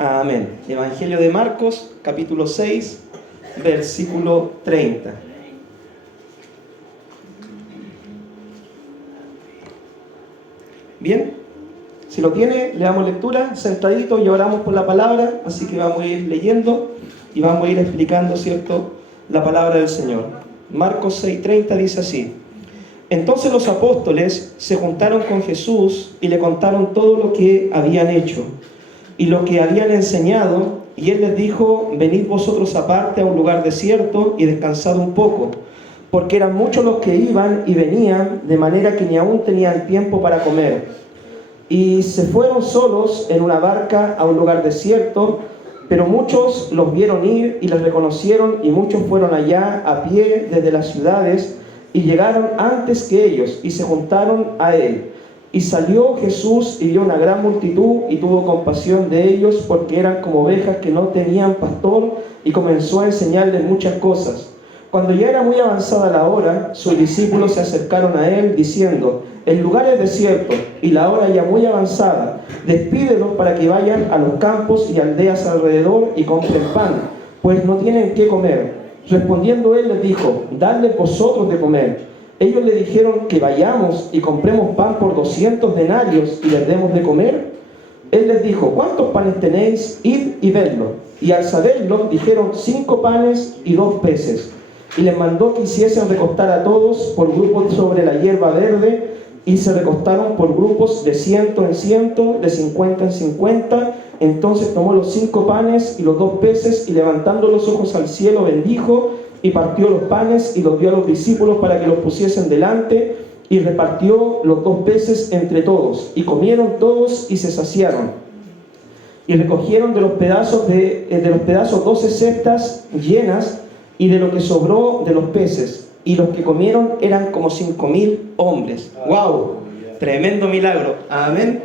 Amén. Evangelio de Marcos, capítulo 6, versículo 30. Bien, si lo tiene, le damos lectura, sentadito, y oramos por la palabra, así que vamos a ir leyendo y vamos a ir explicando, ¿cierto?, la palabra del Señor. Marcos 6:30 dice así: Entonces los apóstoles se juntaron con Jesús y le contaron todo lo que habían hecho y lo que habían enseñado, y él les dijo: venid vosotros aparte a un lugar desierto y descansad un poco, porque eran muchos los que iban y venían, de manera que ni aún tenían tiempo para comer. Y se fueron solos en una barca a un lugar desierto, pero muchos los vieron ir y les reconocieron, y muchos fueron allá a pie desde las ciudades y llegaron antes que ellos y se juntaron a él. Y salió Jesús y vio una gran multitud y tuvo compasión de ellos, porque eran como ovejas que no tenían pastor, y comenzó a enseñarles muchas cosas. Cuando ya era muy avanzada la hora, sus discípulos se acercaron a él diciendo: el lugar es desierto y la hora ya muy avanzada, despídelos para que vayan a los campos y aldeas alrededor y compren pan, pues no tienen qué comer. Respondiendo él les dijo: dadles vosotros de comer. Ellos le dijeron: que vayamos y compremos pan por 200 denarios y les demos de comer. Él les dijo: ¿cuántos panes tenéis? Id y vedlo. Y al saberlo dijeron: 5 panes y 2 peces. Y les mandó que hiciesen recostar a todos por grupos sobre la hierba verde, y se recostaron por grupos de 100 en 100, de 50 en 50. Entonces tomó los 5 panes y los 2 peces, y levantando los ojos al cielo bendijo, y partió los panes y los dio a los discípulos para que los pusiesen delante, y repartió los 2 peces entre todos, y comieron todos y se saciaron. Y recogieron de los pedazos 12 cestas llenas, y de lo que sobró de los peces, y los que comieron eran como 5.000 hombres. ¡Wow! Tremendo milagro. Amén.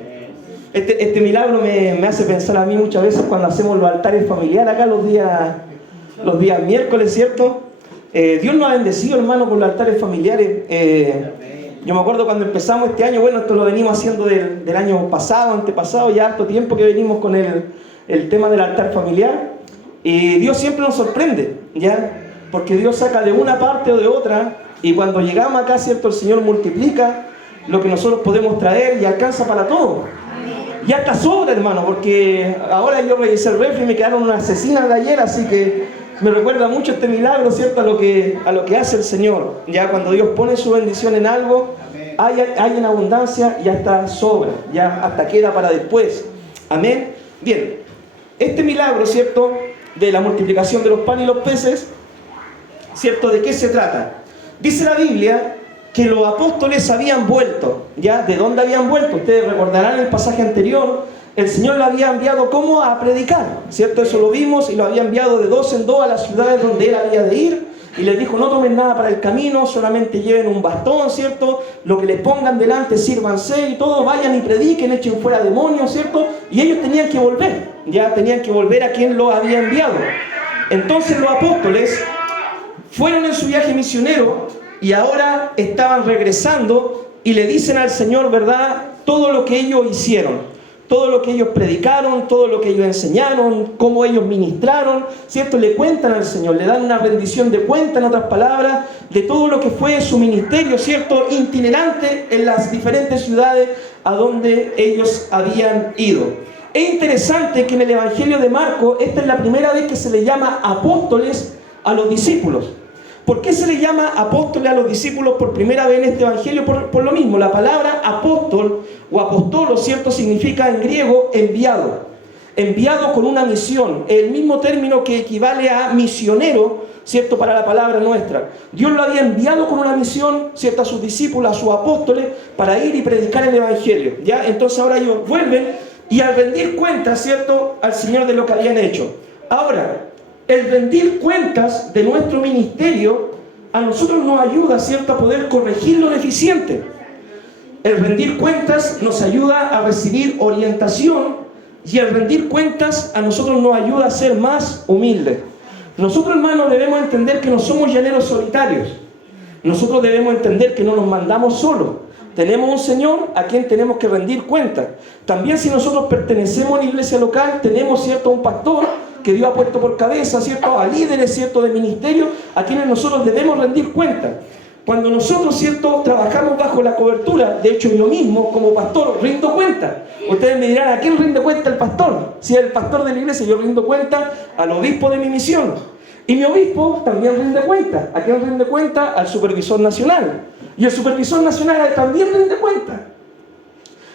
Este milagro me hace pensar a mí muchas veces cuando hacemos los altares familiares acá los días miércoles, ¿cierto? Dios nos ha bendecido, hermano, con los altares familiares. Yo me acuerdo cuando empezamos este año, bueno, esto lo venimos haciendo del año pasado, antepasado, ya harto tiempo que venimos con el tema del altar familiar. Y Dios siempre nos sorprende, ¿ya? Porque Dios saca de una parte o de otra, y cuando llegamos acá, ¿cierto?, el Señor multiplica lo que nosotros podemos traer y alcanza para todo. Y hasta sobra, hermano, porque ahora yo revisé el refri y me quedaron unas cecinas de ayer, así que me recuerda mucho este milagro, ¿cierto?, a lo que hace el Señor. Ya cuando Dios pone su bendición en algo, hay en abundancia y hasta sobra, ya hasta queda para después. Amén. Bien, este milagro, ¿cierto?, de la multiplicación de los panes y los peces, ¿cierto?, ¿de qué se trata? Dice la Biblia que los apóstoles habían vuelto. ¿Ya? ¿De dónde habían vuelto? Ustedes recordarán el pasaje anterior. El Señor lo había enviado como a predicar, ¿cierto? Eso lo vimos, y lo había enviado de 2 en 2 a las ciudades donde él había de ir, y les dijo: no tomen nada para el camino, solamente lleven un bastón, ¿cierto? Lo que les pongan delante, sírvanse, y todos vayan y prediquen, echen fuera demonios, ¿cierto? Y ellos tenían que volver, ya tenían que volver a quien los había enviado. Entonces los apóstoles fueron en su viaje misionero, y ahora estaban regresando y le dicen al Señor, ¿verdad?, todo lo que ellos hicieron, todo lo que ellos predicaron, todo lo que ellos enseñaron, cómo ellos ministraron, ¿cierto? Le cuentan al Señor, le dan una rendición de cuenta, en otras palabras, de todo lo que fue su ministerio, ¿cierto?, itinerante en las diferentes ciudades a donde ellos habían ido. Es interesante que en el Evangelio de Marcos, esta es la primera vez que se le llama apóstoles a los discípulos. ¿Por qué se le llama apóstoles a los discípulos por primera vez en este evangelio? Por lo mismo, la palabra apóstol o apostolo, ¿cierto?, significa en griego enviado. Enviado con una misión, el mismo término que equivale a misionero, ¿cierto?, para la palabra nuestra. Dios lo había enviado con una misión, ¿cierto?, a sus discípulos, a sus apóstoles, para ir y predicar el evangelio. ¿Ya? Entonces ahora ellos vuelven y al rendir cuentas, ¿cierto?, al Señor de lo que habían hecho. Ahora, el rendir cuentas de nuestro ministerio a nosotros nos ayuda, ¿cierto?, a poder corregir lo deficiente. El rendir cuentas nos ayuda a recibir orientación, y el rendir cuentas a nosotros nos ayuda a ser más humildes. Nosotros, hermanos, debemos entender que no somos llaneros solitarios. Nosotros debemos entender que no nos mandamos solos. Tenemos un Señor a quien tenemos que rendir cuenta. También si nosotros pertenecemos a una iglesia local, tenemos, ¿cierto?, un pastor que Dios ha puesto por cabeza, ¿cierto?, a líderes, ¿cierto?, de ministerio a quienes nosotros debemos rendir cuenta. Cuando nosotros, ¿cierto?, trabajamos bajo la cobertura, de hecho yo mismo como pastor rindo cuenta. Ustedes me dirán, ¿a quién rinde cuenta el pastor? Si es el pastor de la iglesia, yo rindo cuenta al obispo de mi misión. Y mi obispo también rinde cuenta. ¿A quién rinde cuenta? Al supervisor nacional. Y el supervisor nacional también rinde cuenta.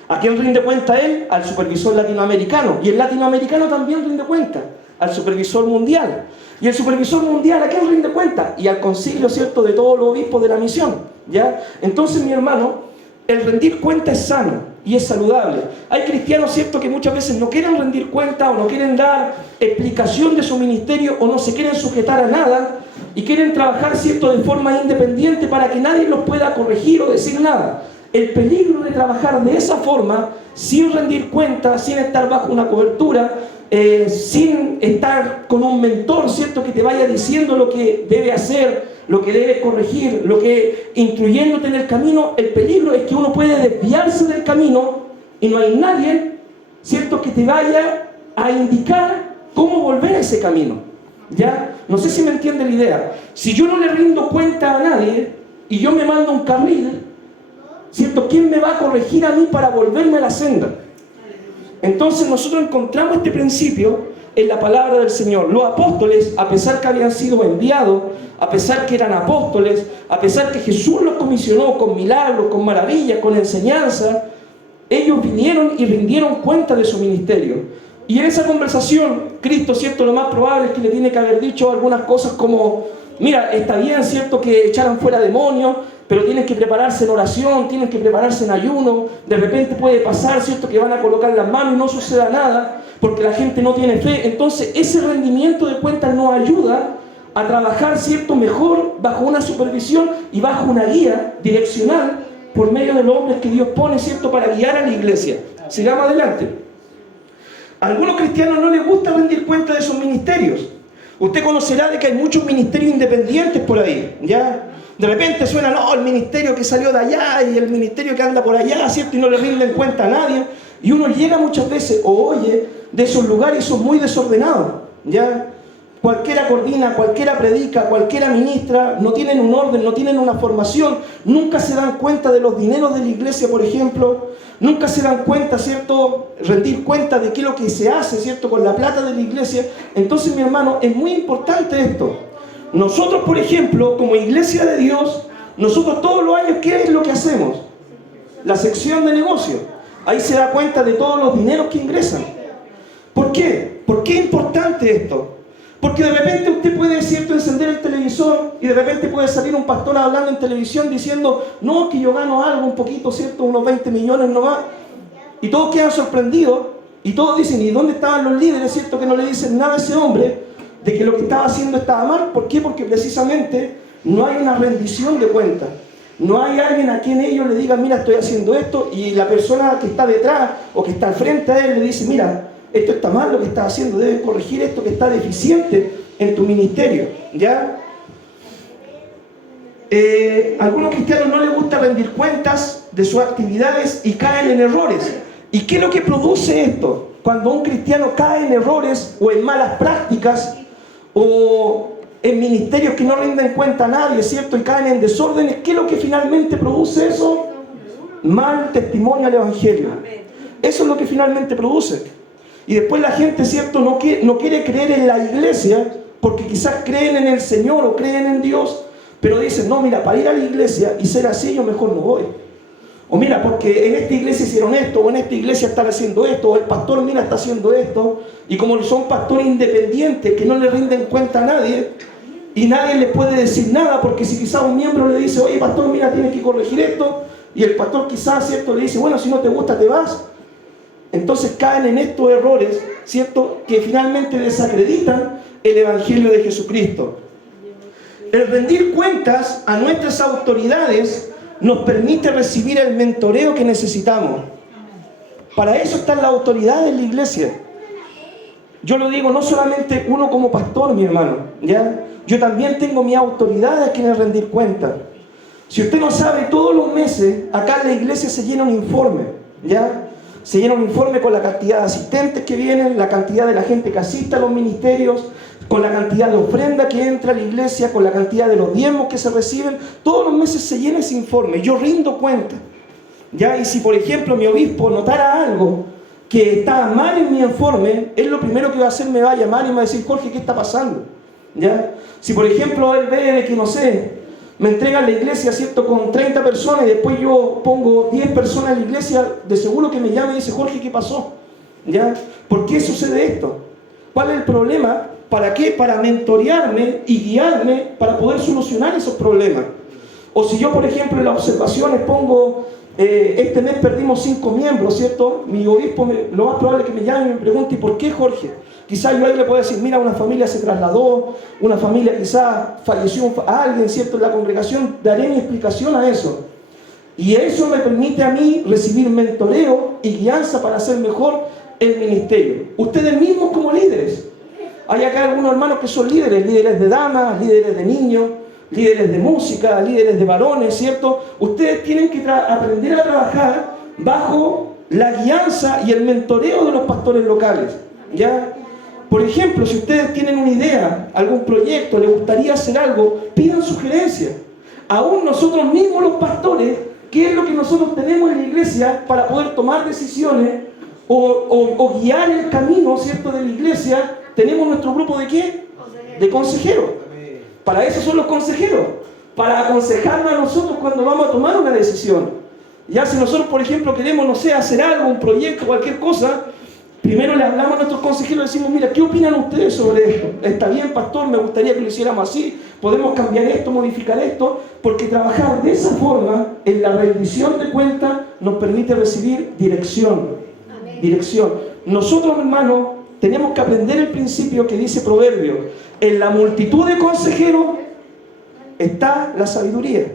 ¿A quién rinde cuenta él? Al supervisor latinoamericano. Y el latinoamericano también rinde cuenta al supervisor mundial. Y el supervisor mundial, ¿a quién rinde cuenta? Y al concilio, ¿cierto?, de todos los obispos de la misión. ¿Ya? Entonces, mi hermano, el rendir cuenta es sano y es saludable. Hay cristianos, ¿cierto?, que muchas veces no quieren rendir cuenta o no quieren dar explicación de su ministerio o no se quieren sujetar a nada y quieren trabajar, ¿cierto?, de forma independiente para que nadie los pueda corregir o decir nada. El peligro de trabajar de esa forma, sin rendir cuenta, sin estar bajo una cobertura, sin estar con un mentor, ¿cierto?, que te vaya diciendo lo que debe hacer, lo que debes corregir, lo que instruyéndote en el camino, el peligro es que uno puede desviarse del camino y no hay nadie, ¿cierto?, que te vaya a indicar cómo volver a ese camino. ¿Ya? No sé si me entiende la idea. Si yo no le rindo cuenta a nadie y yo me mando un carril, ¿cierto?, ¿quién me va a corregir a mí para volverme a la senda? Entonces nosotros encontramos este principio en la palabra del Señor. Los apóstoles, a pesar que habían sido enviados, a pesar que eran apóstoles, a pesar que Jesús los comisionó con milagros, con maravillas, con enseñanza, ellos vinieron y rindieron cuenta de su ministerio. Y en esa conversación, Cristo, ¿cierto?, lo más probable es que le tiene que haber dicho algunas cosas como, mira, está bien, ¿cierto?, que echaran fuera demonios, pero tienen que prepararse en oración, tienen que prepararse en ayuno. De repente puede pasar, ¿cierto?, que van a colocar las manos y no suceda nada, porque la gente no tiene fe. Entonces, ese rendimiento de cuentas nos ayuda a trabajar, ¿cierto?, mejor bajo una supervisión y bajo una guía direccional por medio de los hombres que Dios pone, ¿cierto?, para guiar a la iglesia. Sigamos adelante. A algunos cristianos no les gusta rendir cuenta de sus ministerios. Usted conocerá de que hay muchos ministerios independientes por ahí, ¿ya? De repente suena, no, el ministerio que salió de allá y el ministerio que anda por allá, ¿cierto?, y no le rinden cuenta a nadie. Y uno llega muchas veces o oye de esos lugares y son muy desordenados, ¿ya? Cualquiera coordina, cualquiera predica, cualquiera ministra, no tienen un orden, no tienen una formación, nunca se dan cuenta de los dineros de la iglesia, por ejemplo, nunca se dan cuenta, ¿cierto?, rendir cuenta de qué es lo que se hace, ¿cierto?, con la plata de la iglesia. Entonces, mi hermano, es muy importante esto. Nosotros, por ejemplo, como iglesia de Dios, nosotros todos los años, ¿qué es lo que hacemos? La sección de negocio. Ahí se da cuenta de todos los dineros que ingresan. ¿Por qué? ¿Por qué es importante esto? Porque de repente usted puede, ¿cierto?, encender el televisor y de repente puede salir un pastor hablando en televisión diciendo, no, que yo gano algo, un poquito, ¿cierto?, unos 20 millones nomás. Y todos quedan sorprendidos y todos dicen, ¿y dónde estaban los líderes, ¿cierto?, que no le dicen nada a ese hombre de que lo que estaba haciendo estaba mal? ¿Por qué? Porque precisamente no hay una rendición de cuentas. No hay alguien a quien ellos le digan, mira, estoy haciendo esto, y la persona que está detrás o que está al frente a él le dice, mira, esto está mal lo que estás haciendo, debes corregir esto que está deficiente en tu ministerio, ¿ya? Algunos cristianos no les gusta rendir cuentas de sus actividades y caen en errores. ¿Y qué es lo que produce esto? Cuando un cristiano cae en errores o en malas prácticas o en ministerios que no rinden cuenta a nadie, ¿cierto?, y caen en desórdenes, ¿qué es lo que finalmente produce eso? Mal testimonio al Evangelio. Eso es lo que finalmente produce. Y después la gente, ¿cierto?, no quiere creer en la iglesia porque quizás creen en el Señor o creen en Dios, pero dicen, no, mira, para ir a la iglesia y ser así yo mejor no voy. O mira, porque en esta iglesia hicieron esto, o en esta iglesia están haciendo esto, o el pastor, mira, está haciendo esto. Y como son pastores independientes que no le rinden cuenta a nadie, y nadie les puede decir nada, porque si quizás un miembro le dice, oye, pastor, mira, tienes que corregir esto, y el pastor quizás, ¿cierto?, le dice, bueno, si no te gusta, te vas. Entonces caen en estos errores, ¿cierto?, que finalmente desacreditan el Evangelio de Jesucristo. El rendir cuentas a nuestras autoridades nos permite recibir el mentoreo que necesitamos. Para eso están las autoridades en la iglesia. Yo lo digo, no solamente uno como pastor, mi hermano, ¿ya? Yo también tengo mi autoridad a quienes rendir cuenta. Si usted no sabe, todos los meses acá en la iglesia se llena un informe, ¿ya? Se llena un informe con la cantidad de asistentes que vienen, la cantidad de la gente que asiste a los ministerios, con la cantidad de ofrenda que entra a la iglesia, con la cantidad de los diezmos que se reciben. Todos los meses se llena ese informe. Yo rindo cuenta, ¿ya? Y si, por ejemplo, mi obispo notara algo que está mal en mi informe, él lo primero que va a hacer me va a llamar y me va a decir: Jorge, ¿qué está pasando? ¿Ya? Si, por ejemplo, él ve de que, no sé, me entregan la iglesia, ¿cierto?, con 30 personas y después yo pongo 10 personas en la iglesia, de seguro que me llama y dice: Jorge, ¿qué pasó? ¿Ya? ¿Por qué sucede esto? ¿Cuál es el problema? ¿Para qué? Para mentorearme y guiarme para poder solucionar esos problemas. O si yo, por ejemplo, en las observaciones pongo: este mes perdimos 5 miembros, ¿cierto? Mi obispo, lo más probable es que me llame y me pregunte: ¿y por qué, Jorge? Quizás yo ahí le puedo decir: mira, una familia se trasladó, una familia quizás falleció a alguien, ¿cierto?, en la congregación. Daré mi explicación a eso. Y eso me permite a mí recibir mentoreo y guianza para hacer mejor el ministerio. Ustedes mismos como líderes. Hay acá algunos hermanos que son líderes, líderes de damas, líderes de niños, líderes de música, líderes de varones, ¿cierto? Ustedes tienen que aprender a trabajar bajo la guianza y el mentoreo de los pastores locales, ¿ya? Por ejemplo, si ustedes tienen una idea, algún proyecto, les gustaría hacer algo, pidan sugerencias. Aún nosotros mismos los pastores, ¿qué es lo que nosotros tenemos en la iglesia para poder tomar decisiones o guiar el camino, ¿cierto?, de la iglesia? Tenemos nuestro grupo ¿de qué? De consejeros. Para eso son los consejeros, para aconsejarnos a nosotros cuando vamos a tomar una decisión. Ya si nosotros, por ejemplo, queremos, no sé, hacer algo, un proyecto, cualquier cosa, primero le hablamos a nuestros consejeros y decimos: mira, ¿qué opinan ustedes sobre esto? ¿Está bien, pastor? Me gustaría que lo hiciéramos así. ¿Podemos cambiar esto, modificar esto? Porque trabajar de esa forma, en la rendición de cuentas, nos permite recibir dirección. Amén. Dirección. Nosotros, hermanos, tenemos que aprender el principio que dice Proverbio: en la multitud de consejeros está la sabiduría.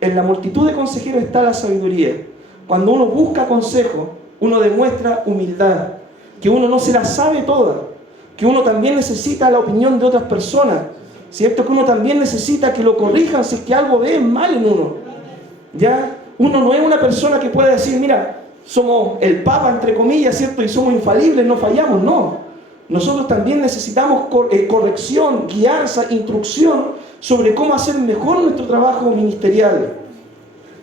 En la multitud de consejeros está la sabiduría. Cuando uno busca consejo, uno demuestra humildad, que uno no se la sabe toda, que uno también necesita la opinión de otras personas, ¿cierto? Que uno también necesita que lo corrijan si es que algo ve mal en uno. ¿Ya? Uno no es una persona que pueda decir: mira, somos el Papa, entre comillas, ¿cierto?, y somos infalibles, no fallamos. No. Nosotros también necesitamos corrección, guianza, instrucción sobre cómo hacer mejor nuestro trabajo ministerial.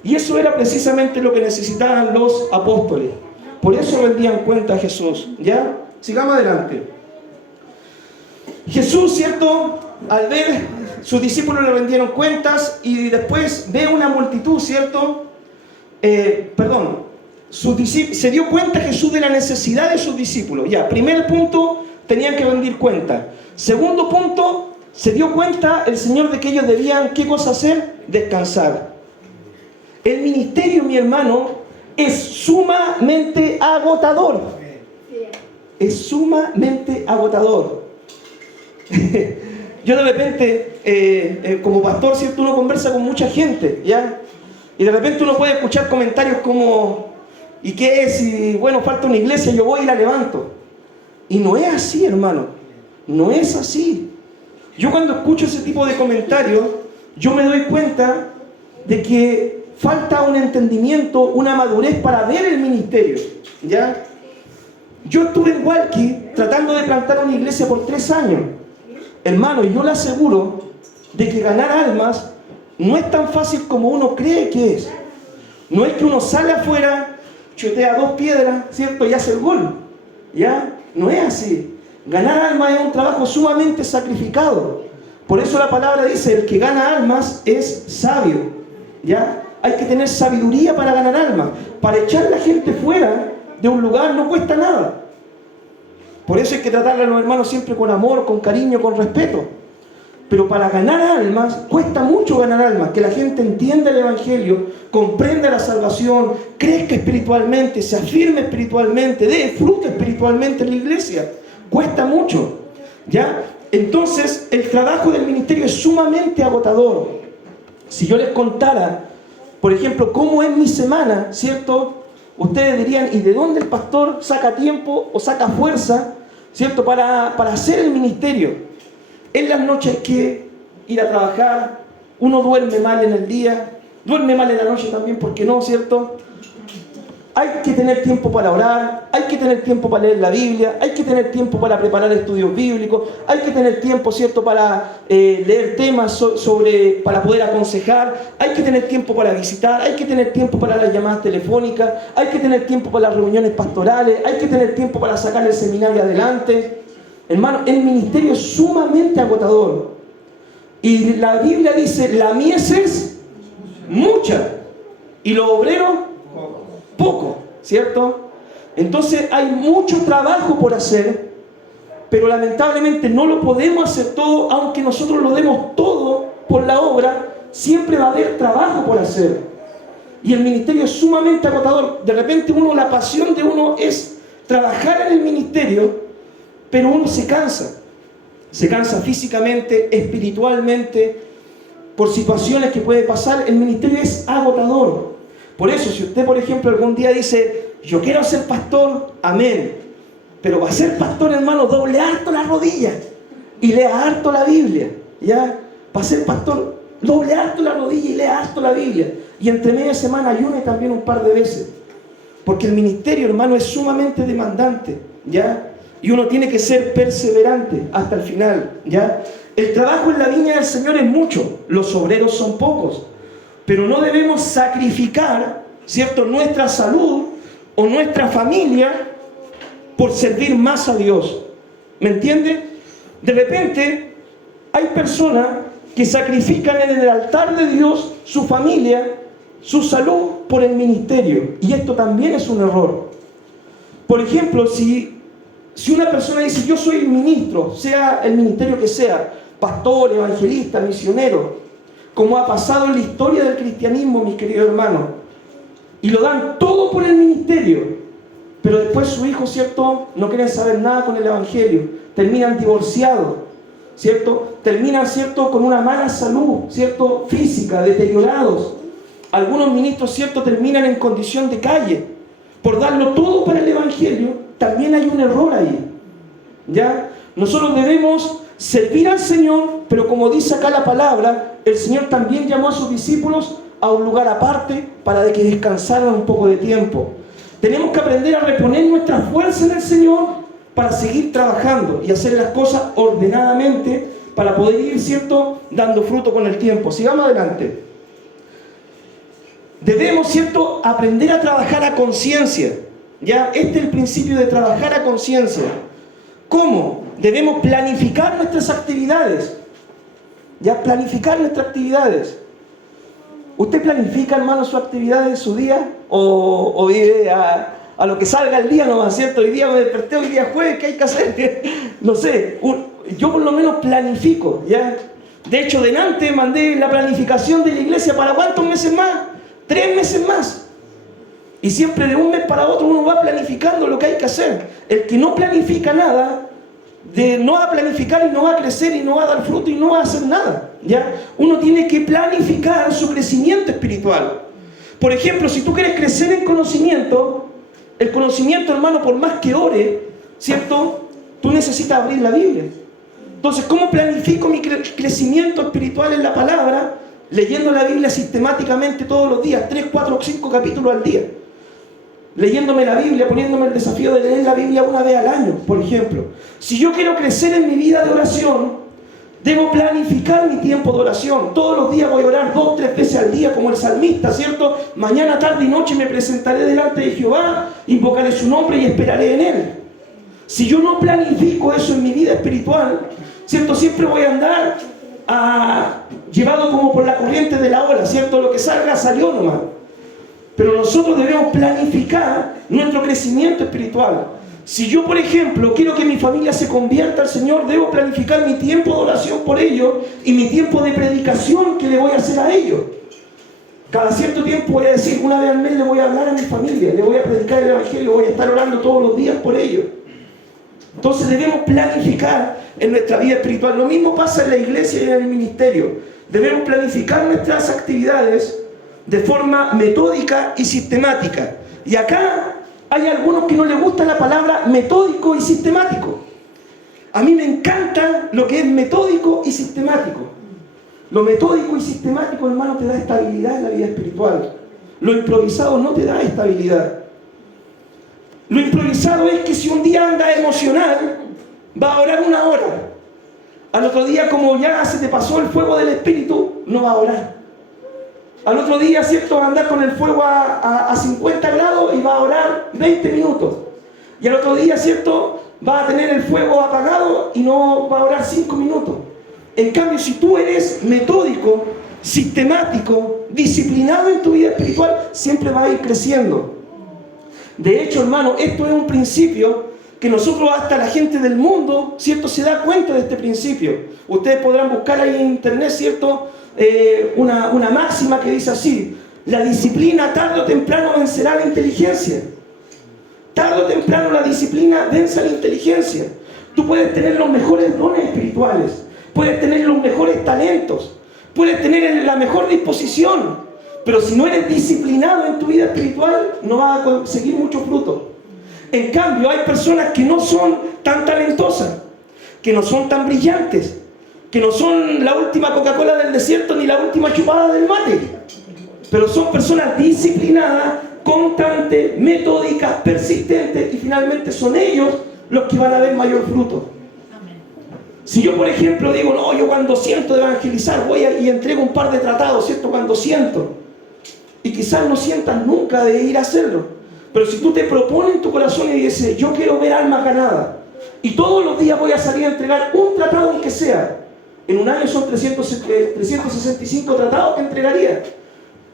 Y eso era precisamente lo que necesitaban los apóstoles. Por eso rendían cuenta a Jesús. ¿Ya? Sigamos adelante. Jesús, ¿cierto?, al ver sus discípulos le rendieron cuentas y después ve una multitud, ¿cierto? Se dio cuenta Jesús de la necesidad de sus discípulos. Ya, primer punto, tenían que rendir cuenta. Segundo punto, se dio cuenta el Señor de que ellos debían, ¿qué cosa hacer? Descansar. El ministerio, mi hermano, es sumamente agotador. Es sumamente agotador. Yo de repente, como pastor, ¿cierto?, uno conversa con mucha gente, ¿ya? Y de repente uno puede escuchar comentarios como: ¿y qué es? Y bueno, falta una iglesia, yo voy y la levanto. Y no es así, hermano. No es así. Yo cuando escucho ese tipo de comentarios, yo me doy cuenta de que falta un entendimiento, una madurez para ver el ministerio, ¿ya? Yo estuve en Hualqui tratando de plantar una iglesia por 3 años. Hermano, yo le aseguro de que ganar almas no es tan fácil como uno cree que es. No es que uno sale afuera, chutea 2 piedras, ¿cierto?, y hace el gol. ¿Ya? No es así. Ganar almas es un trabajo sumamente sacrificado. Por eso la palabra dice: el que gana almas es sabio. ¿Ya? Hay que tener sabiduría para ganar almas. Para echar a la gente fuera de un lugar no cuesta nada. Por eso hay que tratarle a los hermanos siempre con amor, con cariño, con respeto. Pero para ganar almas, cuesta mucho ganar almas. Que la gente entienda el Evangelio, comprenda la salvación, crezca espiritualmente, se afirme espiritualmente, dé fruto espiritualmente en la iglesia. Cuesta mucho. ¿Ya? Entonces, el trabajo del ministerio es sumamente agotador. Si yo les contara, por ejemplo, cómo es mi semana, ¿cierto? Ustedes dirían: ¿y de dónde el pastor saca tiempo o saca fuerza, ¿cierto?, para hacer el ministerio? En las noches hay que ir a trabajar, Uno duerme mal en el día, duerme mal en la noche también, ¿por qué no, cierto? Hay que tener tiempo para orar, hay que tener tiempo para leer la Biblia, hay que tener tiempo para preparar estudios bíblicos, hay que tener tiempo, ¿cierto?, para leer temas para poder aconsejar, hay que tener tiempo para visitar, hay que tener tiempo para las llamadas telefónicas, hay que tener tiempo para las reuniones pastorales, hay que tener tiempo para sacar el seminario adelante. Hermano, el ministerio es sumamente agotador. Y la Biblia dice, la mies es mucha y los obreros poco, ¿cierto? Entonces hay mucho trabajo por hacer, pero lamentablemente no lo podemos hacer todo, aunque nosotros lo demos todo por la obra, siempre va a haber trabajo por hacer. Y el ministerio es sumamente agotador. De repente la pasión de uno es trabajar en el ministerio, pero uno se cansa físicamente, espiritualmente, por situaciones que puede pasar. El ministerio es agotador. Por eso, si usted, por ejemplo, algún día dice, yo quiero ser pastor, amén, pero va a ser pastor, hermano, doble harto las rodillas y lea harto la Biblia, ¿ya? Va a ser pastor, doble harto la rodilla y lea harto la Biblia, y entre media semana ayune también un par de veces, porque el ministerio, hermano, es sumamente demandante, ¿ya? Y uno tiene que ser perseverante hasta el final, ¿ya? El trabajo en la viña del Señor es mucho, los obreros son pocos, pero no debemos sacrificar, ¿cierto?, nuestra salud o nuestra familia por servir más a Dios. ¿Me entiende? De repente hay personas que sacrifican en el altar de Dios su familia, su salud por el ministerio. Y esto también es un error. Por ejemplo, si una persona dice, yo soy ministro, sea el ministerio que sea, pastor, evangelista, misionero, como ha pasado en la historia del cristianismo, mis queridos hermanos, y lo dan todo por el ministerio, pero después sus hijos, ¿cierto?, no quieren saber nada con el evangelio, terminan divorciados, ¿cierto?, terminan, ¿cierto?, con una mala salud, ¿cierto?, física, deteriorados. Algunos ministros, ¿cierto?, terminan en condición de calle, por darlo todo para el evangelio. También hay un error ahí, ¿ya? Nosotros debemos servir al Señor, pero como dice acá la palabra, el Señor también llamó a sus discípulos a un lugar aparte para que descansaran un poco de tiempo. Tenemos que aprender a reponer nuestra fuerza en el Señor para seguir trabajando y hacer las cosas ordenadamente para poder ir, ¿cierto?, dando fruto con el tiempo. Sigamos adelante. Debemos, ¿cierto?, aprender a trabajar a conciencia, ¿ya? Este es el principio de trabajar a conciencia. ¿Cómo? Debemos planificar nuestras actividades. Ya, planificar nuestras actividades. ¿Usted planifica, hermano, su actividad en su día? ¿O vive a lo que salga el día nomás, ¿cierto? Hoy día me desperté, hoy día jueves, ¿qué hay que hacer? No sé, yo por lo menos planifico, ¿ya? De hecho, delante mandé la planificación de la iglesia. ¿Para cuántos meses más? 3 meses más. Y siempre de un mes para otro uno va planificando lo que hay que hacer. El que no planifica nada, no va a planificar y no va a crecer y no va a dar fruto y no va a hacer nada, ¿ya? Uno tiene que planificar su crecimiento espiritual. Por ejemplo, si tú quieres crecer en conocimiento, el conocimiento, hermano, por más que ore, ¿cierto?, tú necesitas abrir la Biblia. Entonces, ¿cómo planifico mi crecimiento espiritual en la palabra? Leyendo la Biblia sistemáticamente todos los días, 3, 4 o 5 capítulos al día. Leyéndome la Biblia, poniéndome el desafío de leer la Biblia una vez al año, por ejemplo. Si yo quiero crecer en mi vida de oración, debo planificar mi tiempo de oración. Todos los días voy a orar 2, 3 veces al día, como el salmista, ¿cierto? Mañana, tarde y noche me presentaré delante de Jehová, invocaré su nombre y esperaré en él. Si yo no planifico eso en mi vida espiritual, ¿cierto?, siempre voy a andar llevado como por la corriente de la ola, ¿cierto? Lo que salga, salió nomás. Pero nosotros debemos planificar nuestro crecimiento espiritual. Si yo, por ejemplo, quiero que mi familia se convierta al Señor, debo planificar mi tiempo de oración por ellos y mi tiempo de predicación que le voy a hacer a ellos. Cada cierto tiempo voy a decir, una vez al mes le voy a hablar a mi familia, le voy a predicar el Evangelio, voy a estar orando todos los días por ellos. Entonces debemos planificar en nuestra vida espiritual. Lo mismo pasa en la iglesia y en el ministerio. Debemos planificar nuestras actividades de forma metódica y sistemática. Y acá hay algunos que no les gusta la palabra metódico y sistemático. A mí me encanta lo que es metódico y sistemático. Lo metódico y sistemático, hermano, te da estabilidad en la vida espiritual. Lo improvisado no te da estabilidad. Lo improvisado es que si un día anda emocional, va a orar una hora. Al otro día, como ya se te pasó el fuego del Espíritu, no va a orar. Al otro día, ¿cierto?, va a andar con el fuego a 50 grados y va a orar 20 minutos. Y al otro día, ¿cierto?, va a tener el fuego apagado y no va a orar 5 minutos. En cambio, si tú eres metódico, sistemático, disciplinado en tu vida espiritual, siempre va a ir creciendo. De hecho, hermano, esto es un principio que nosotros, hasta la gente del mundo, ¿cierto?, se da cuenta de este principio. Ustedes podrán buscar ahí en internet, ¿cierto?, una máxima que dice así: la disciplina tarde o temprano vencerá la inteligencia. Tarde o temprano la disciplina vence a la inteligencia. Tú puedes tener los mejores dones espirituales, puedes tener los mejores talentos, puedes tener la mejor disposición, pero si no eres disciplinado en tu vida espiritual, no vas a conseguir mucho fruto. En cambio, hay personas que no son tan talentosas, que no son tan brillantes, que no son la última Coca-Cola del desierto ni la última chupada del mate, pero son personas disciplinadas, constantes, metódicas, persistentes, y finalmente son ellos los que van a ver mayor fruto. Si yo, por ejemplo, digo, no, yo cuando siento de evangelizar voy y entrego un par de tratados, ¿cierto?, cuando siento, y quizás no sientas nunca de ir a hacerlo, pero si tú te propones en tu corazón y dices, yo quiero ver almas ganadas, y todos los días voy a salir a entregar un tratado aunque sea, en un año son 365 tratados que entregaría,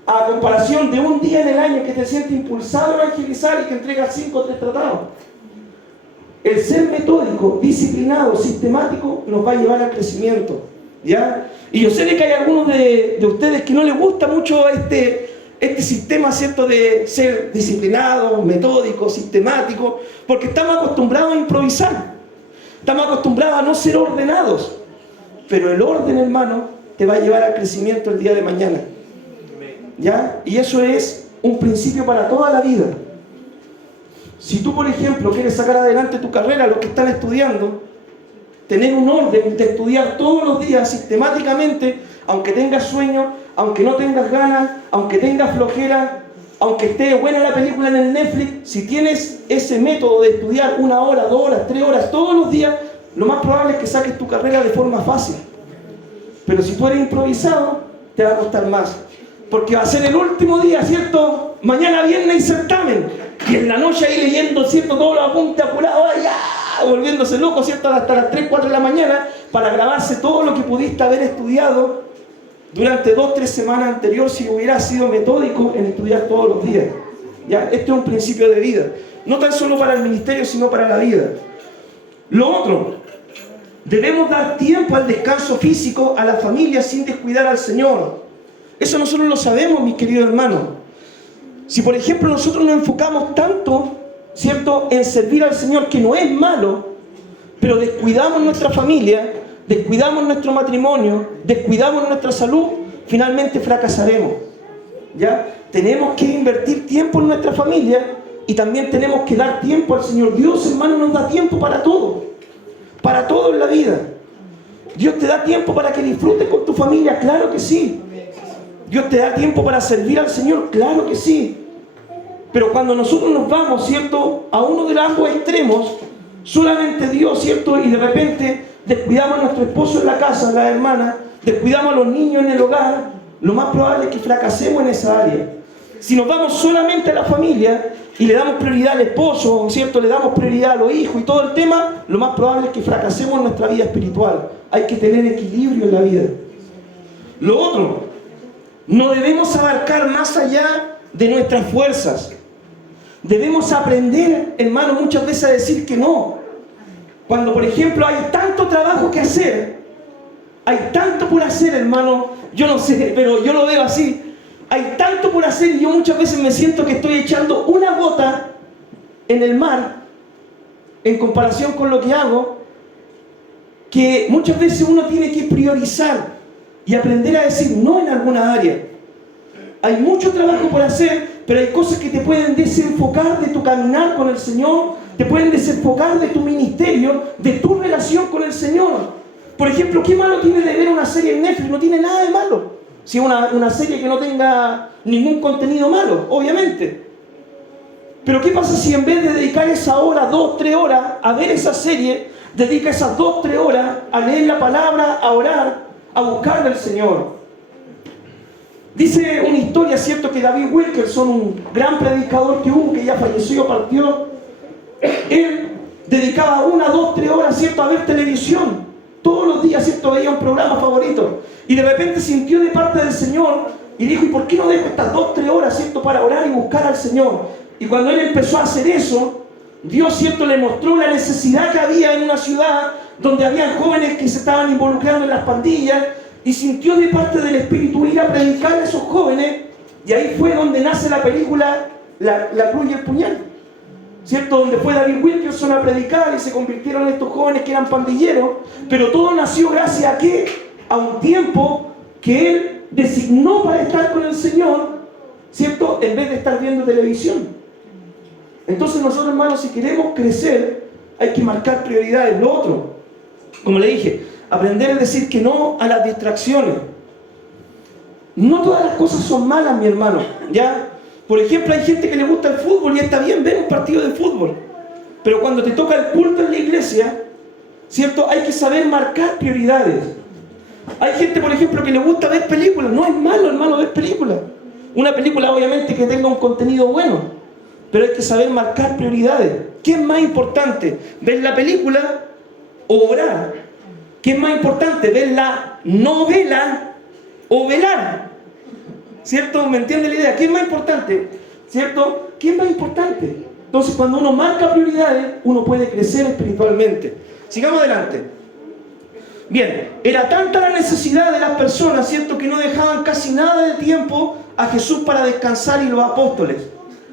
a comparación de un día en el año que te sientes impulsado a evangelizar y que entregas 5 o 3 tratados. El ser metódico, disciplinado, sistemático, nos va a llevar al crecimiento, ¿ya? Y yo sé de que hay algunos de ustedes que no les gusta mucho este sistema, ¿cierto?, de ser disciplinado, metódico, sistemático, porque estamos acostumbrados a improvisar, estamos acostumbrados a no ser ordenados. Pero el orden, hermano, te va a llevar al crecimiento el día de mañana, ¿ya? Y eso es un principio para toda la vida. Si tú, por ejemplo, quieres sacar adelante tu carrera, los que están estudiando, tener un orden de estudiar todos los días sistemáticamente, aunque tengas sueño, aunque no tengas ganas, aunque tengas flojera, aunque esté buena la película en el Netflix, si tienes ese método de estudiar 1 hora, 2 horas, 3 horas todos los días, lo más probable es que saques tu carrera de forma fácil. Pero si tú eres improvisado, te va a costar más. Porque va a ser el último día, ¿cierto? Mañana viernes y certamen. Y en la noche ahí leyendo, ¿cierto?, todos los apuntes apurados, volviéndose loco, ¿cierto?, hasta las 3, 4 de la mañana, para grabarse todo lo que pudiste haber estudiado durante 2, 3 semanas anteriores si hubieras sido metódico en estudiar todos los días. ¿Ya? Este es un principio de vida. No tan solo para el ministerio, sino para la vida. Lo otro, debemos dar tiempo al descanso físico, a la familia, sin descuidar al Señor. Eso nosotros lo sabemos, mis queridos hermanos. Si, por ejemplo, nosotros nos enfocamos tanto, ¿cierto?, en servir al Señor, que no es malo, pero descuidamos nuestra familia, descuidamos nuestro matrimonio, descuidamos nuestra salud, finalmente fracasaremos, ¿ya? Tenemos que invertir tiempo en nuestra familia y también tenemos que dar tiempo al Señor. Dios, hermano, nos da tiempo para todo en la vida. Dios te da tiempo para que disfrutes con tu familia, claro que sí. Dios te da tiempo para servir al Señor, claro que sí. Pero cuando nosotros nos vamos, ¿cierto?, a uno de los ambos extremos, solamente Dios, ¿cierto?, y de repente descuidamos a nuestro esposo en la casa, la hermana, descuidamos a los niños en el hogar, lo más probable es que fracasemos en esa área. Si nos vamos solamente a la familia y le damos prioridad al esposo, ¿cierto?, le damos prioridad a los hijos y todo el tema, lo más probable es que fracasemos en nuestra vida espiritual. Hay que tener equilibrio en la vida. Lo otro, no debemos abarcar más allá de nuestras fuerzas. Debemos aprender, hermano, muchas veces a decir que no. Cuando, por ejemplo, hay tanto trabajo que hacer, hay tanto por hacer, hermano, yo no sé, pero yo lo veo así. Hay tanto por hacer y yo muchas veces me siento que estoy echando una gota en el mar en comparación con lo que hago, que muchas veces uno tiene que priorizar y aprender a decir no en alguna área. Hay mucho trabajo por hacer, pero hay cosas que te pueden desenfocar de tu caminar con el Señor, te pueden desenfocar de tu ministerio, de tu relación con el Señor. Por ejemplo, ¿qué malo tiene de ver una serie en Netflix? No tiene nada de malo. Si es una serie que no tenga ningún contenido malo, obviamente. Pero ¿qué pasa si en vez de dedicar esa hora, 2, 3 horas a ver esa serie, dedica esas 2, 3 horas a leer la palabra, a orar, a buscar al Señor? Dice una historia, ¿cierto?, que David Wilkerson, un gran predicador que hubo, que ya falleció, partió, él dedicaba 1, 2, 3 horas, ¿cierto?, a ver televisión. Todos los días, ¿cierto?, veía un programa favorito. Y de repente sintió de parte del Señor y dijo, ¿y por qué no dejo estas 2, 3 horas, ¿cierto?, para orar y buscar al Señor? Y cuando él empezó a hacer eso, Dios, ¿cierto?, le mostró la necesidad que había en una ciudad donde había jóvenes que se estaban involucrando en las pandillas, y sintió de parte del Espíritu ir a predicar a esos jóvenes, y ahí fue donde nace la película La Cruz y el Puñal, ¿cierto?, donde fue David Wilkerson a predicar y se convirtieron en estos jóvenes que eran pandilleros. Pero todo nació gracias a ¿qué? A un tiempo que él designó para estar con el Señor, ¿cierto?, en vez de estar viendo televisión. Entonces nosotros, hermanos, si queremos crecer, hay que marcar prioridades. Lo otro, como le dije, aprender a decir que no a las distracciones. No todas las cosas son malas, mi hermano, ¿ya? Por ejemplo, hay gente que le gusta el fútbol y está bien ver un partido de fútbol. Pero cuando te toca el culto en la iglesia, ¿cierto?, hay que saber marcar prioridades. Hay gente, por ejemplo, que le gusta ver películas. No es malo, hermano, ver películas. Una película, obviamente, que tenga un contenido bueno. Pero hay que saber marcar prioridades. ¿Qué es más importante? ¿Ver la película o orar? ¿Qué es más importante? ¿Ver la novela o velar? ¿Cierto? ¿Me entiende la idea? ¿Qué es más importante? ¿Cierto? ¿Qué es más importante? Entonces, cuando uno marca prioridades, uno puede crecer espiritualmente. Sigamos adelante. Bien, era tanta la necesidad de las personas, ¿cierto?, que no dejaban casi nada de tiempo a Jesús para descansar y los apóstoles.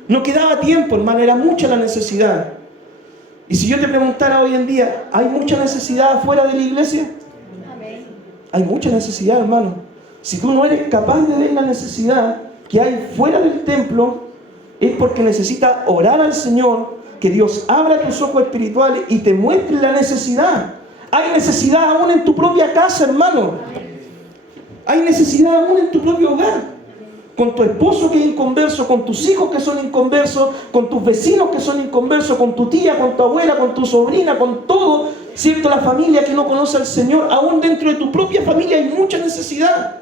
No quedaba tiempo, hermano, era mucha la necesidad. Y si yo te preguntara hoy en día, ¿hay mucha necesidad afuera de la iglesia? Amén. Hay mucha necesidad, hermano. Si tú no eres capaz de ver la necesidad que hay fuera del templo, es porque necesitas orar al Señor, que Dios abra tus ojos espirituales y te muestre la necesidad. Hay necesidad aún en tu propia casa, hermano. Hay necesidad aún en tu propio hogar. Con tu esposo que es inconverso, con tus hijos que son inconversos, con tus vecinos que son inconversos, con tu tía, con tu abuela, con tu sobrina, con todo, ¿cierto?, la familia que no conoce al Señor. Aún dentro de tu propia familia hay mucha necesidad.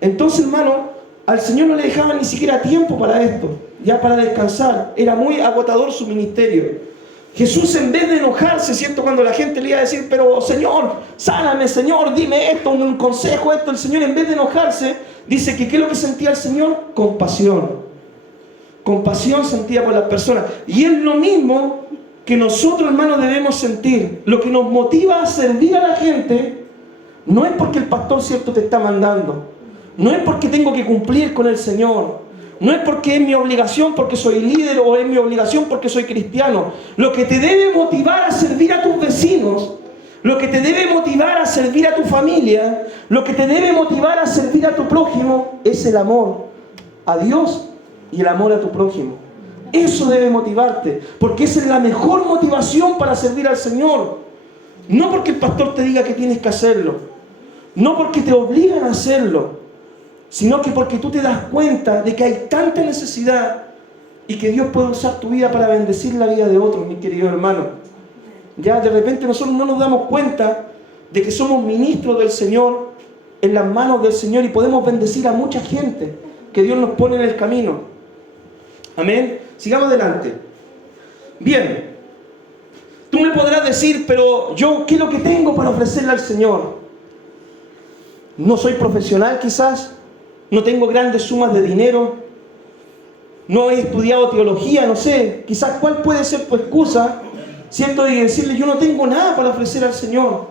Entonces, hermano, al Señor no le dejaban ni siquiera tiempo para esto, ya para descansar. Era muy agotador su ministerio. Jesús, en vez de enojarse, ¿cierto?, cuando la gente le iba a decir, pero Señor, sáname, Señor, dime esto, un consejo, esto, el Señor, en vez de enojarse, dice que ¿qué es lo que sentía el Señor? Compasión. Compasión sentía por las personas. Y es lo mismo que nosotros, hermanos, debemos sentir. Lo que nos motiva a servir a la gente no es porque el pastor, ¿cierto?, te está mandando. No es porque tengo que cumplir con el Señor. No es porque es mi obligación porque soy líder o es mi obligación porque soy cristiano. Lo que te debe motivar a servir a tus vecinos, lo que te debe motivar a servir a tu familia, lo que te debe motivar a servir a tu prójimo es el amor a Dios y el amor a tu prójimo. Eso debe motivarte, porque esa es la mejor motivación para servir al Señor. No porque el pastor te diga que tienes que hacerlo, no porque te obligan a hacerlo, sino que porque tú te das cuenta de que hay tanta necesidad y que Dios puede usar tu vida para bendecir la vida de otros, mi querido hermano. Ya de repente nosotros no nos damos cuenta de que somos ministros del Señor, en las manos del Señor, y podemos bendecir a mucha gente que Dios nos pone en el camino. Amén. Sigamos adelante. Bien, tú me podrás decir, pero yo, ¿qué es lo que tengo para ofrecerle al Señor? No soy profesional quizás, no tengo grandes sumas de dinero, no he estudiado teología, no sé, quizás cuál puede ser tu excusa, ¿cierto?, de decirle, yo no tengo nada para ofrecer al Señor.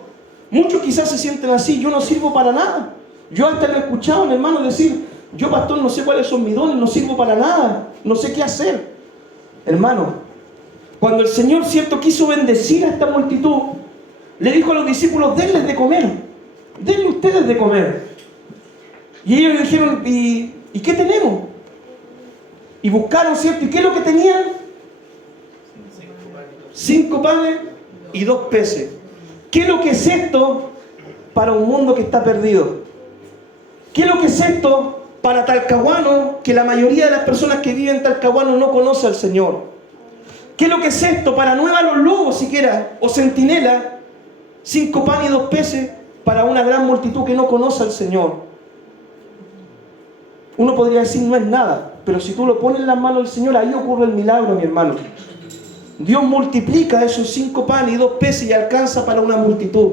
Muchos quizás se sienten así, yo no sirvo para nada. Yo hasta lo he escuchado, mi hermano, decir, yo, pastor, no sé cuáles son mis dones, no sirvo para nada, no sé qué hacer. Hermano, cuando el Señor, ¿cierto?, quiso bendecir a esta multitud, le dijo a los discípulos, denles de comer, denle ustedes de comer. Y ellos le dijeron, ¿y qué tenemos? Y buscaron, ¿cierto? ¿Y qué es lo que tenían? 5 panes y 2 peces. ¿Qué es lo que es esto para un mundo que está perdido. ¿Qué es lo que es esto para Talcahuano, que la mayoría de las personas que viven en Talcahuano no conoce al Señor? ¿Qué es lo que es esto para Nueva Los Lobos siquiera, o Centinela, 5 panes y 2 peces para una gran multitud que no conoce al Señor? Uno podría decir no es nada, pero si tú lo pones en las manos del Señor, ahí ocurre el milagro, mi hermano. Dios multiplica esos 5 panes y 2 peces y alcanza para una multitud.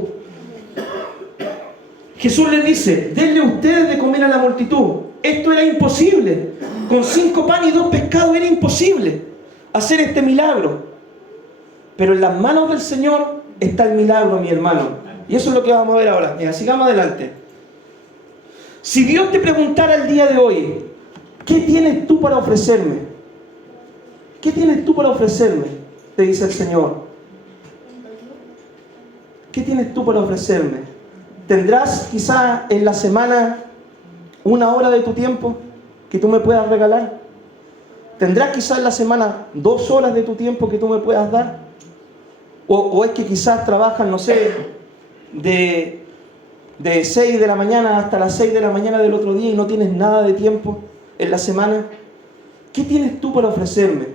Jesús les dice, denle ustedes de comer a la multitud. Esto era imposible. Con 5 panes y 2 pescados era imposible hacer este milagro. Pero en las manos del Señor está el milagro, mi hermano. Y eso es lo que vamos a ver ahora. Mira, sigamos adelante. Si Dios te preguntara el día de hoy, ¿qué tienes tú para ofrecerme? ¿Qué tienes tú para ofrecerme? Te dice el Señor. ¿Qué tienes tú para ofrecerme? ¿Tendrás quizá en la semana 1 hora de tu tiempo que tú me puedas regalar? ¿Tendrás quizá en la semana 2 horas de tu tiempo que tú me puedas dar? ¿O es que quizás trabajas, no sé, de 6 de la mañana hasta las 6 de la mañana del otro día y no tienes nada de tiempo en la semana? ¿Qué tienes tú para ofrecerme?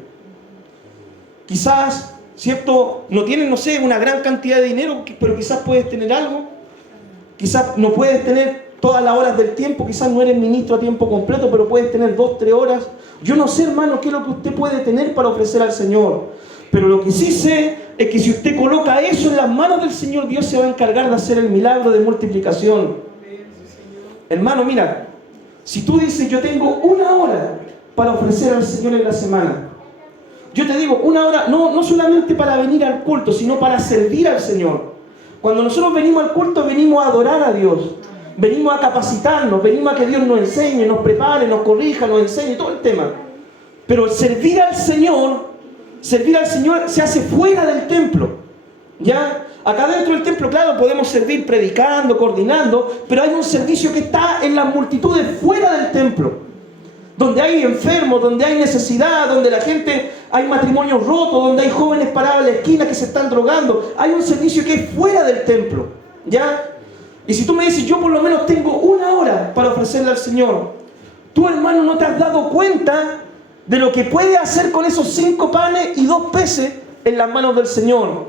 Quizás, ¿cierto? No tienes, no sé, una gran cantidad de dinero, pero quizás puedes tener algo. Quizás no puedes tener todas las horas del tiempo, quizás no eres ministro a tiempo completo, pero puedes tener 2, 3 horas. Yo no sé, hermano, qué es lo que usted puede tener para ofrecer al Señor. Pero lo que sí sé es que si usted coloca eso en las manos del Señor, Dios se va a encargar de hacer el milagro de multiplicación. Hermano, mira, si tú dices, yo tengo 1 hora para ofrecer al Señor en la semana. Yo te digo, 1 hora, no solamente para venir al culto, sino para servir al Señor. Cuando nosotros venimos al culto, venimos a adorar a Dios. Venimos a capacitarnos, venimos a que Dios nos enseñe, nos prepare, nos corrija, nos enseñe, todo el tema. Pero el servir al Señor se hace fuera del templo. ¿Ya? Acá dentro del templo, claro, podemos servir predicando, coordinando, pero hay un servicio que está en las multitudes fuera del templo. Donde hay enfermos, donde hay necesidad, donde la gente, hay matrimonios rotos, donde hay jóvenes parados en la esquina que se están drogando. Hay un servicio que es fuera del templo. ¿Ya? Y si tú me dices, yo por lo menos tengo 1 hora para ofrecerle al Señor, tú, hermano, no te has dado cuenta de lo que puede hacer con esos 5 panes y 2 peces en las manos del Señor.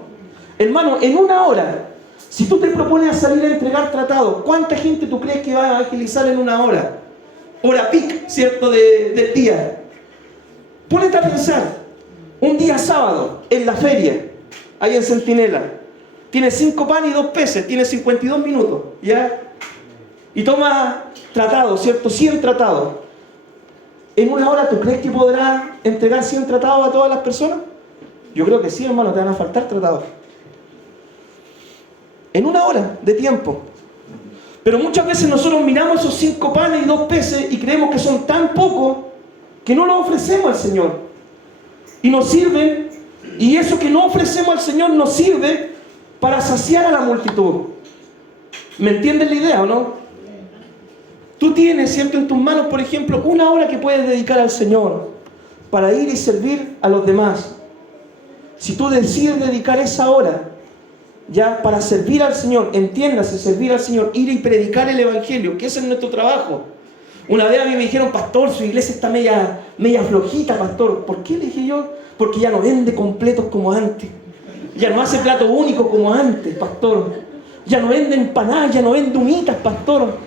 Hermano, en 1 hora, si tú te propones a salir a entregar tratados, ¿cuánta gente tú crees que va a evangelizar en 1 hora? Hora pic, ¿cierto?, del día. Ponete a pensar, un día sábado, en la feria, ahí en Centinela, tienes 5 panes y 2 peces, tienes 52 minutos, ¿ya? Y toma tratados, ¿cierto?, 100 tratados. ¿En 1 hora tú crees que podrás entregar 100 tratados a todas las personas? Yo creo que sí, hermano, te van a faltar tratados. En 1 hora de tiempo. Pero muchas veces nosotros miramos esos 5 panes y 2 peces y creemos que son tan pocos que no los ofrecemos al Señor. Y nos sirven, y eso que no ofrecemos al Señor nos sirve para saciar a la multitud. ¿Me entiendes la idea o no? Tú tienes, ¿cierto?, en tus manos, por ejemplo, 1 hora que puedes dedicar al Señor para ir y servir a los demás. Si tú decides dedicar esa hora ya para servir al Señor, entiéndase, servir al Señor, ir y predicar el Evangelio, que ese es nuestro trabajo. Una vez a mí me dijeron, pastor, su iglesia está media flojita, pastor. ¿Por qué? Le dije yo, porque ya no vende completos como antes, ya no hace platos únicos como antes, pastor, ya no vende empanadas, ya no vende humitas, pastor.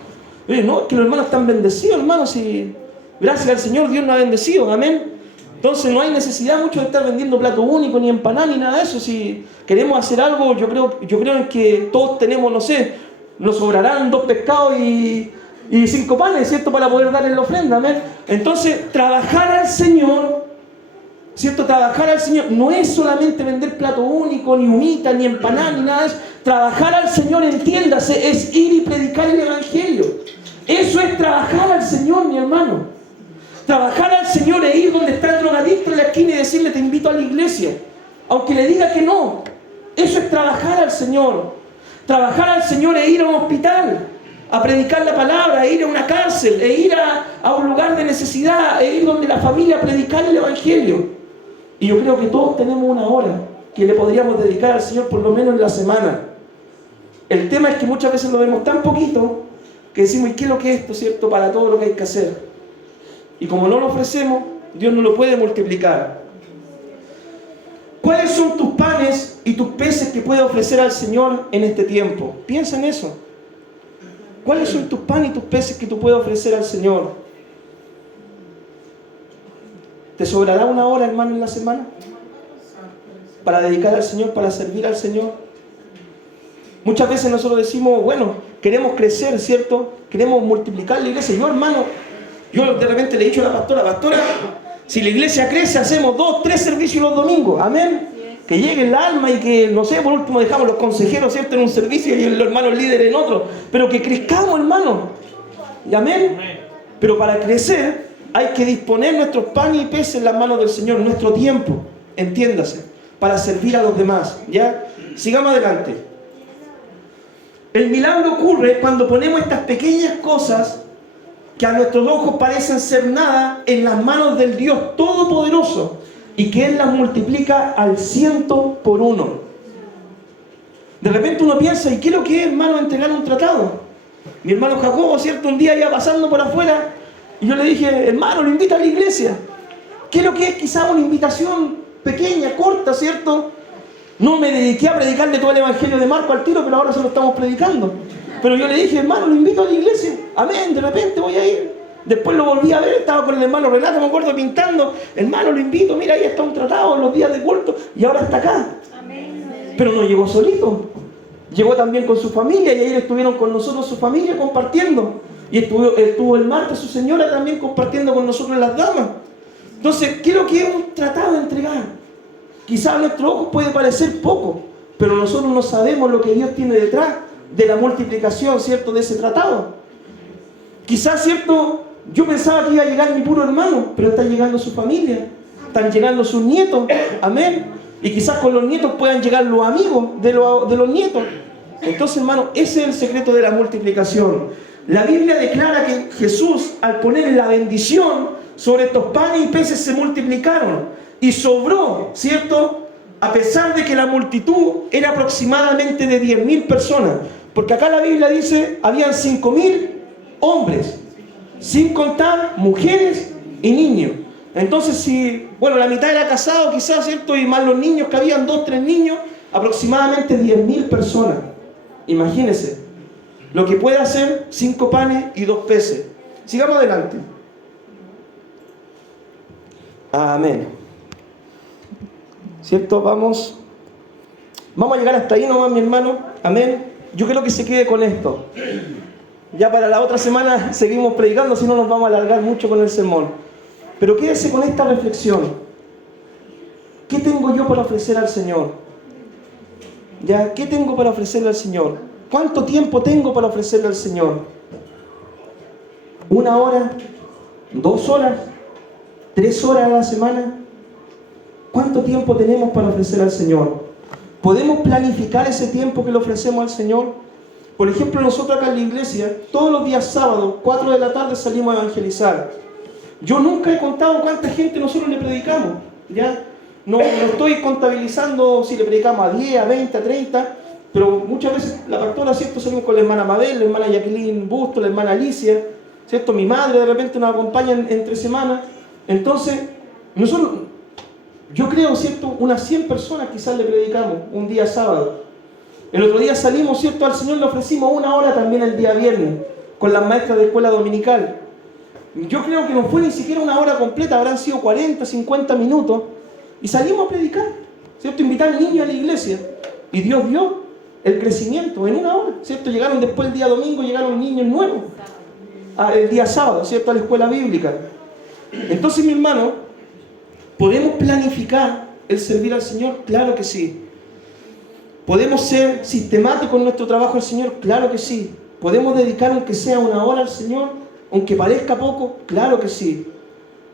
No, es que los hermanos están bendecidos, hermanos, y gracias al Señor Dios nos ha bendecido, amén. Entonces no hay necesidad mucho de estar vendiendo plato único, ni empanada, ni nada de eso. Si queremos hacer algo, yo creo en que todos tenemos, no sé, nos sobrarán 2 pescados y 5 panes, ¿cierto?, para poder darle la ofrenda, amén. Entonces, trabajar al Señor, ¿cierto?, trabajar al Señor no es solamente vender plato único, ni humita, ni empanada, ni nada de eso. Trabajar al Señor, entiéndase, es ir y predicar el Evangelio. Eso es trabajar al Señor, mi hermano. Trabajar al Señor es ir donde está el drogadicto en la esquina y decirle, te invito a la iglesia, aunque le diga que no. Eso es trabajar al Señor. Trabajar al Señor es ir a un hospital a predicar la palabra, e ir a una cárcel, e ir a un lugar de necesidad, e ir donde la familia a predicar el Evangelio. Y yo creo que todos tenemos 1 hora que le podríamos dedicar al Señor por lo menos en la semana. El tema es que muchas veces lo vemos tan poquito que decimos, ¿y qué es lo que es esto, cierto? Para todo lo que hay que hacer. Y como no lo ofrecemos, Dios no lo puede multiplicar. ¿Cuáles son tus panes y tus peces que puedes ofrecer al Señor en este tiempo? Piensa en eso. ¿Cuáles son tus panes y tus peces que tú puedes ofrecer al Señor? ¿Te sobrará una hora, hermano, en la semana? Para dedicar al Señor, para servir al Señor. Muchas veces nosotros decimos, bueno, queremos crecer, ¿cierto? Queremos multiplicar la iglesia. Yo, hermano, yo de repente le he dicho a la pastora, si la iglesia crece, hacemos 2, 3 servicios los domingos. Amén. Que llegue el alma y que, no sé, por último dejamos los consejeros, ¿cierto?, en un servicio y los hermanos líderes en otro. Pero que crezcamos, hermano. ¿Y amén? Pero para crecer hay que disponer nuestros panes y peces en las manos del Señor, nuestro tiempo, entiéndase, para servir a los demás. ¿Ya? Sigamos adelante. El milagro ocurre cuando ponemos estas pequeñas cosas que a nuestros ojos parecen ser nada en las manos del Dios Todopoderoso y que Él las multiplica al 100 por 1. De repente uno piensa, ¿y qué es lo que es, hermano, entregar un tratado? Mi hermano Jacobo, ¿cierto? Un día iba pasando por afuera y yo le dije, hermano, lo invito a la iglesia. ¿Qué es lo que es quizá una invitación pequeña, corta, ¿cierto? No me dediqué a predicarle todo el evangelio de Marco al tiro, pero ahora se lo estamos predicando. Pero yo le dije, hermano, lo invito a la iglesia. Amén, de repente voy a ir. Después lo volví a ver, estaba con el hermano Renato, me acuerdo, pintando. Hermano, lo invito, mira, ahí está un tratado en los días de culto y ahora está acá. Pero no llegó solito. Llegó también con su familia y ayer estuvieron con nosotros su familia compartiendo. Y estuvo el martes su señora también compartiendo con nosotros las damas. Entonces, ¿qué es lo que es un tratado de entregar? Quizás a nuestros ojos puede parecer poco, pero nosotros no sabemos lo que Dios tiene detrás de la multiplicación, ¿cierto?, de ese tratado. Quizás, ¿cierto?, yo pensaba que iba a llegar mi puro hermano, pero está llegando su familia, están llegando sus nietos, amén. Y quizás con los nietos puedan llegar los amigos de los nietos. Entonces, hermano, ese es el secreto de la multiplicación. La Biblia declara que Jesús, al poner la bendición sobre estos panes y peces, se multiplicaron y sobró, ¿cierto? A pesar de que la multitud era aproximadamente de 10.000 personas. Porque acá la Biblia dice, habían 5.000 hombres, sin contar mujeres y niños. Entonces, si, bueno, la mitad era casado quizás, ¿cierto? Y más los niños, que habían 2, 3 niños, aproximadamente 10.000 personas. Imagínense lo que puede hacer 5 panes y 2 peces. Sigamos adelante. Amén. ¿Cierto? Vamos a llegar hasta ahí nomás, mi hermano. Amén. Yo quiero que se quede con esto. Ya para la otra semana seguimos predicando, si no nos vamos a alargar mucho con el sermón. Pero quédese con esta reflexión. ¿Qué tengo yo para ofrecer al Señor? ¿Ya? ¿Qué tengo para ofrecerle al Señor? ¿Cuánto tiempo tengo para ofrecerle al Señor? ¿1 hora? ¿2 horas? ¿3 horas a la semana? ¿Cuánto tiempo tenemos para ofrecer al Señor? ¿Podemos planificar ese tiempo que le ofrecemos al Señor? Por ejemplo, nosotros acá en la iglesia, todos los días sábados, 4 de la tarde salimos a evangelizar. Yo nunca he contado cuánta gente nosotros le predicamos, ¿ya? No estoy contabilizando si le predicamos a 10, a 20, a 30, pero muchas veces la pastora, ¿cierto? Salimos con la hermana Mabel, la hermana Jacqueline Busto, la hermana Alicia, ¿cierto? Mi madre de repente nos acompaña entre semanas. Entonces, nosotros, yo creo, ¿cierto?, unas 100 personas quizás le predicamos un día sábado. El otro día salimos, ¿cierto?, al Señor le ofrecimos 1 hora también el día viernes, con las maestras de escuela dominical. Yo creo que no fue ni siquiera 1 hora completa, habrán sido 40, 50 minutos, y salimos a predicar, ¿cierto?, invitar niños a la iglesia. Y Dios dio el crecimiento en 1 hora, ¿cierto? Llegaron después el día domingo, llegaron niños nuevos, el día sábado, ¿cierto?, a la escuela bíblica. Entonces, mi hermano, ¿podemos planificar el servir al Señor? Claro que sí. ¿Podemos ser sistemáticos en nuestro trabajo al Señor? Claro que sí. ¿Podemos dedicar aunque sea 1 hora al Señor? Aunque parezca poco, claro que sí.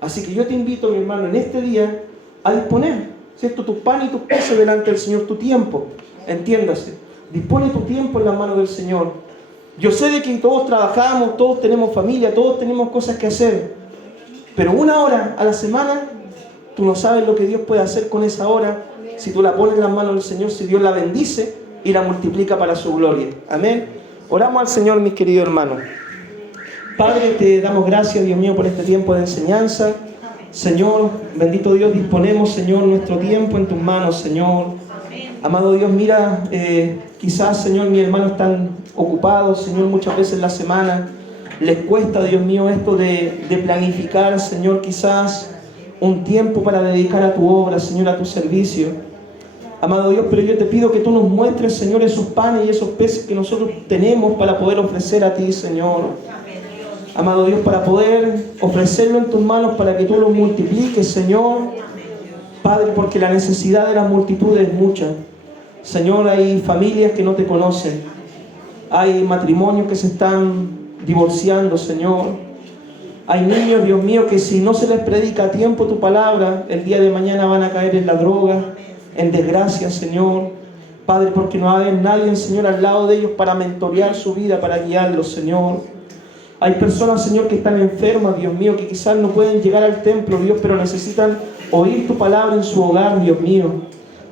Así que yo te invito, mi hermano, en este día a disponer, ¿cierto?, tus panes y tus peces delante del Señor, tu tiempo. Entiéndase. Dispone tu tiempo en las manos del Señor. Yo sé de que todos trabajamos, todos tenemos familia, todos tenemos cosas que hacer. Pero 1 hora a la semana, tú no sabes lo que Dios puede hacer con esa hora. Si tú la pones en las manos del Señor, si Dios la bendice, y la multiplica para su gloria. Amén. Oramos al Señor, mis queridos hermanos. Padre, te damos gracias, Dios mío, por este tiempo de enseñanza. Señor, bendito Dios, disponemos, Señor, nuestro tiempo en tus manos, Señor. Amado Dios, mira, quizás, Señor, mis hermanos están ocupados, Señor, muchas veces en la semana. Les cuesta, Dios mío, esto de planificar, Señor, quizás un tiempo para dedicar a tu obra, Señor, a tu servicio. Amado Dios, pero yo te pido que tú nos muestres, Señor, esos panes y esos peces que nosotros tenemos para poder ofrecer a ti, Señor. Amado Dios, para poder ofrecerlo en tus manos, para que tú lo multipliques, Señor. Padre, porque la necesidad de las multitudes es mucha. Señor, hay familias que no te conocen. Hay matrimonios que se están divorciando, Señor. Hay niños, Dios mío, que si no se les predica a tiempo tu palabra, el día de mañana van a caer en la droga, en desgracia, Señor. Padre, porque no hay nadie, Señor, al lado de ellos para mentorear su vida, para guiarlos, Señor. Hay personas, Señor, que están enfermas, Dios mío, que quizás no pueden llegar al templo, Dios, pero necesitan oír tu palabra en su hogar, Dios mío.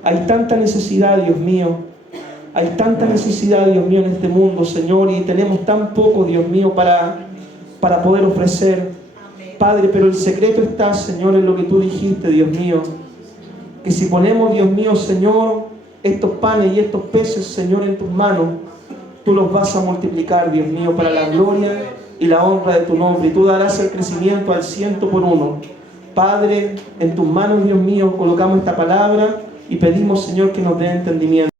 Hay tanta necesidad, Dios mío. Hay tanta necesidad, Dios mío, en este mundo, Señor, y tenemos tan poco, Dios mío, para poder ofrecer. Padre, pero el secreto está, Señor, en lo que tú dijiste, Dios mío. Que si ponemos, Dios mío, Señor, estos panes y estos peces, Señor, en tus manos, tú los vas a multiplicar, Dios mío, para la gloria y la honra de tu nombre. Y tú darás el crecimiento al 100 por 1. Padre, en tus manos, Dios mío, colocamos esta palabra y pedimos, Señor, que nos dé entendimiento.